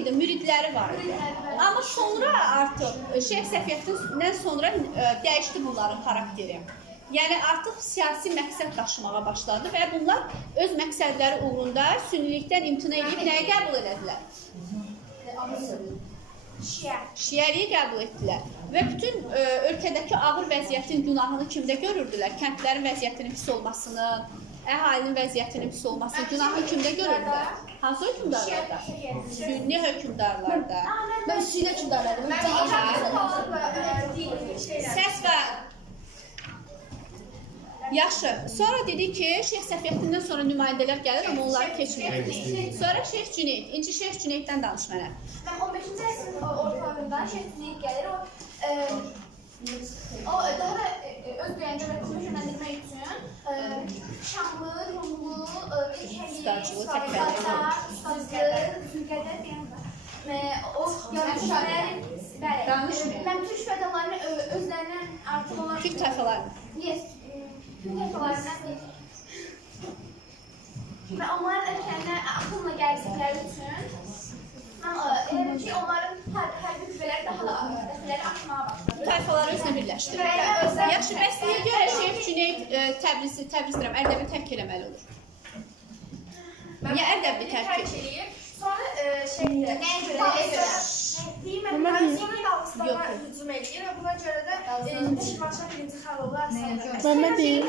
idi, müridləri var idi. Amma sonra artıq Şeyx Səfiyyətdən sonra dəyişdi bunların xarakteri. Yəni artıq siyasi məqsəd daşımağa başladı və bunlar öz məqsədləri uğrunda sünnilikdən imtina edib nəyə qəbul elədilər? Şiəliyi qəbul etdilər. Və bütün ölkədəki ağır vəziyyətin günahını kimdə görürdülər? Kəndlərin vəziyyətinin pis olmasını, əhalinin vəziyyətinin pis olmasını, günahını kimdə görürdülər? Hansı hökümdarlarda? Sünni hökümdarlarda. Mən sünni hökümdarlardım. Səs və yaxşı. Sonra dedi ki, Şeyx Səfiyyətdindən sonra nümayəndələr gəlir, amma onları keçməyir. Sonra Şeyx Cüneyd. İnci Şeyx Cüneyddən danış mənə. Mən 15-ci əsrin ortalarında Şeyx Cüneyd gəlir. O daha da öz döyəncələrimi yönləndirmək üçün Şamlı, Rumlu, Ustacılı, Zülqədər o yarışlar, mən Türk fədalarını özlərindən artıq olan Türk tayfaları. Yes. Və onların ölkəlinə axınla gəldikləri üçün elə ki, onların hərbi qüvvələri daha da dəfələri artmağa başladı. Tayfaları özünə birləşdirir. Yaxşı, bəs niyə görə Şeyx Cüneyd Təbriz deyirəm, Ərdəbili tərk eləməli olur? Niyə Ərdəbili tərk edir? Sonra nəyə görə? Mən sonra Dağıstan'a hücum edir və buna görə də Şirvanşah birinci xaloğlu əsasında. Məmə deyim.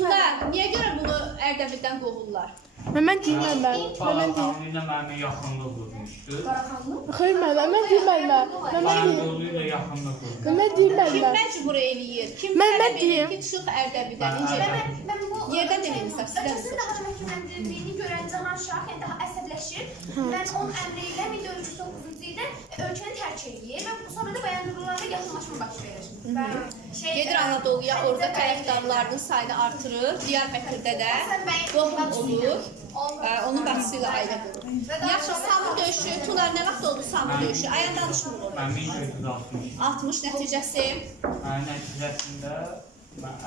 Tuna, niyə görə bunu Ərdəbildən qovurlar? Məmə deyim mən. Qaraxanlı ilə mənimlə yaxınlıq qurmuşdu. Xeyr mən deyim mən. Qarayolu ilə yaxınlıq qurmuşdu. Məmə deyim Kim mən. məcbur eləyir? Kim Mən tələb eləyir deyim. ki, çıx Ərdəbildən? Yerdən deməyimsə, sizdən Ölkəsinin daha da məhkəmləndirdiyini görən Cahan Şah daha əsəbləşir. Mən onun əmri ilə 1409-cu ildə ölkəni tərk edir və sonra da Bayandurlularla yaxınlaşma baş verir. Gedir Anadoluya, orada tərəfdarlarının sayını artırır. Diyarbəkirdə də qohum olur. Onun bacısı ilə ailə qurur. Yaxşı, Samur döyüşü, Tunar nə vaxt oldu Samur döyüşü? Ayən danışmır. Mən 1460. 60 nəticəsi. Nəticəsində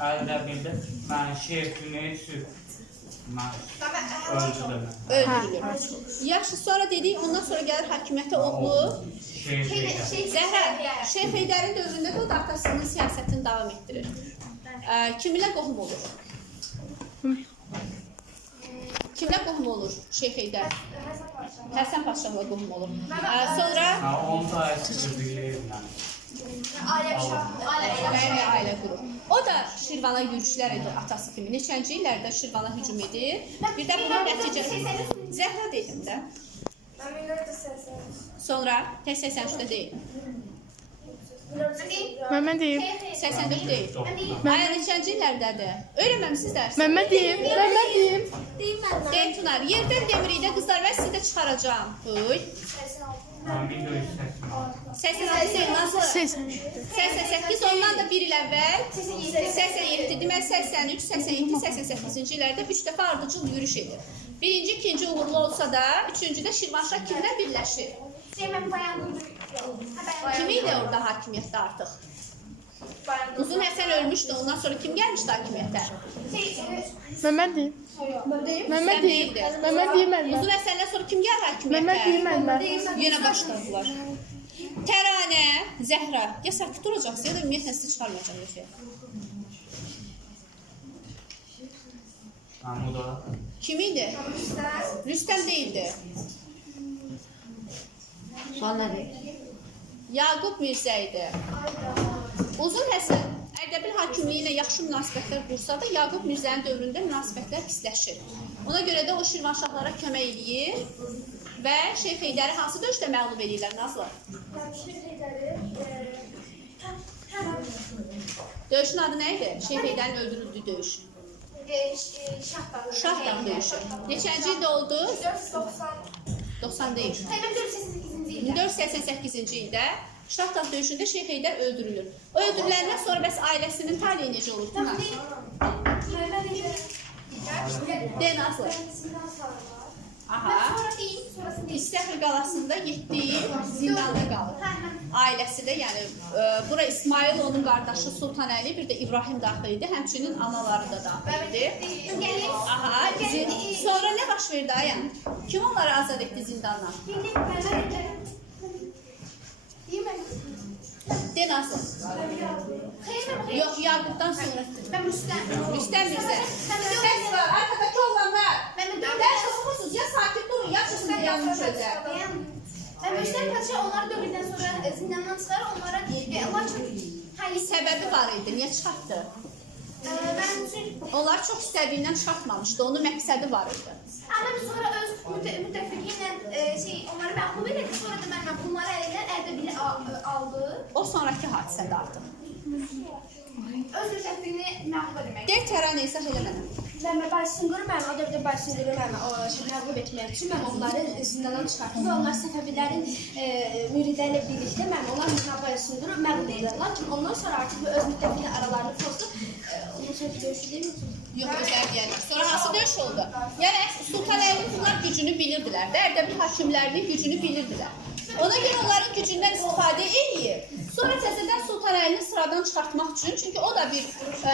Ərdəbildə mən Şeyx Cüneyd Öldürülür. Yaxşı, sonra dedik, ondan sonra gəlir hakimiyyətə oğlu. Zəhra, Şeyx Heydərin dövründə də o da atasının siyasətini davam etdirir. Kiminlə qohum olur? Kimlə qohum olur Şeyx Heydər? Həsən Paşahla qohum olur. Sonra Onun sayəsində birləyirlər. ailə qurur. O da Şirvana yürüşlər edir atası kimi. Neçənci illərdə Şirvana hücum edir. Bir də bunun nəticəsi. Zəhra dedim də. Sonra tək 83-də deyil. Məmə deyim. 84 deyil. Aya neçənci illərdədir? Öyrənməmisiniz dərsi. Məmə deyim. Deyim Tunar, yerdən demirikdə qızlar, mən sizi də çıxaracağım. Uy. Mən 1486. 86 deyil, nasıl? 88, ondan da bir il əvvəl 87, deməli 83, 87, 88-ci illərdə 3 dəfə ardıcıl yürüş edir. Birinci, ikinci uğurlu olsa da, üçüncüdə Şirvanşah kimlə birləşir? Kim idi orada hakimiyyətdə artıq? Uzun Həsən ölmüşdü, ondan sonra kim gəlmişdi hakimiyyətə? Məmə deyim. Məmə deyim. Məmə deyim mən. Uzun Həsəndən sonra kim gəldi hakimiyyətə? Məmə deyim mən. Yenə başladılar. Təranə, Zəhra, ya sakit olacaqsınız ya da ümumiyyətlə sizi çıxarmayacaq yoxsa. Hamuda. Kim idi? Rüstəm deyildi. Sual nədir? Yaqub Mirzə idi. Uzun Həsən Ərdəbil hakimliyi ilə yaxşı münasibətlər qursa da Yaqub Mirzənin dövründə münasibətlər pisləşir. Ona görə də o Şirvanşahlara kömək eləyir və Şeyx Heydəri hansı döyüşdə məğlub edirlər Nazlı? Döyüşün adı nə idi? Şeyx Heydərin öldürüldüyü döyüş. Şahdağ döyüşü. Neçənci ildə oldu? 90 deyil. 1488-ci ildə Şahdağ döyüşündə Şeyx Heydər öldürülür. O öldürüləndən sonra bəs ailəsinin taleyi necə olur? De Nazlı. Aha. İstihar qalasında 7 il zindanda qalıb. Ailəsi də, yəni bura İsmail onun qardaşı Sultanəli, bir də İbrahim daxil idi. Həmçinin anaları da daxil idi. Aha, sonra nə baş verdi ayən? Kim onları azad etdi zindandan? De nasıl? Yox, Yaqubdan sonra. Ben Rüstem. Rüstem Mirzə. Səs var, arkadakı olanlar. Dərs oxumursuz, ya sakit durun, ya çıxsın yanlış sözə. Ben Rüstem Paşa onları dövdükten sonra zindandan çıxar, onlara lakin Səbəbi var idi, niyə çıxartdı? Onlar çox istədiyindən çıxartmamışdı, onun məqsədi var idi. Ama sonra öz müttəfiqinlə onları məğlub edildi, sonra da mən bunları əlindən Ərdəbili aldı. O sonraki hadisədə artıq. Öz müttəfiqini məğlub etmək. Deyir Təran izah elə mənə. Ben Baysunquru mənim, o dövrdə Baysunquru mənim məğlub etmək üçün mən onları zindandan çıxartdım və onlar Səfəvilərin müridləri ilə birlikdə mən onlar Baysunquru məğlub edirlər. Lakin ondan sonra artıq öz müttəfiqlə aralarını pozdu. Onun sözü döyüşü deyil mi? Yox, özəl deyəlim. Sonra hansı döyüş oldu? Yəni Sultanəli bunlar gücünü bilirdilər də, Ərdəbil hakimlərinin gücünü bilirdilər. Ona görə onların gücündən istifadə eləyib. Sonra təzədən Sultanəlini sıradan çıxartmaq üçün, çünki o da bir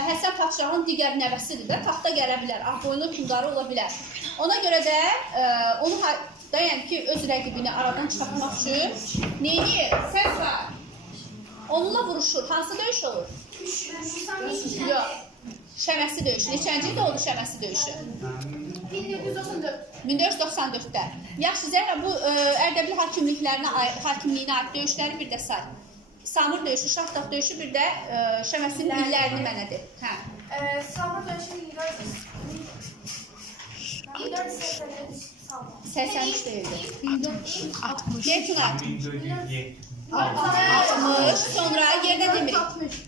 Həsən Padşahın digər nəvəsidir də, taxta gələ bilər, Ağboyunlu hökmdarı ola bilər. Ona görə də onu da yəni ki, öz rəqibini aradan çıxartmaq üçün neyini? Səs var. Onunla vuruşur. Hansı döyüş olur? Yox. Şəməsi döyüşü. Neçənci ildə oldu Şəməsi döyüşü? 1994. 1494-də. Yaxşı, Zəhra, bu Ərdəbil hakimliyinə aid döyüşləri bir də say. Samur döyüşü, Şahdağ döyüşü, bir də Şəməsinin illərini mənə de. Hə. Samur döyüşü 83 deyildi. 1460. Neytun at? 1407. 60, sonra yerdə demirik.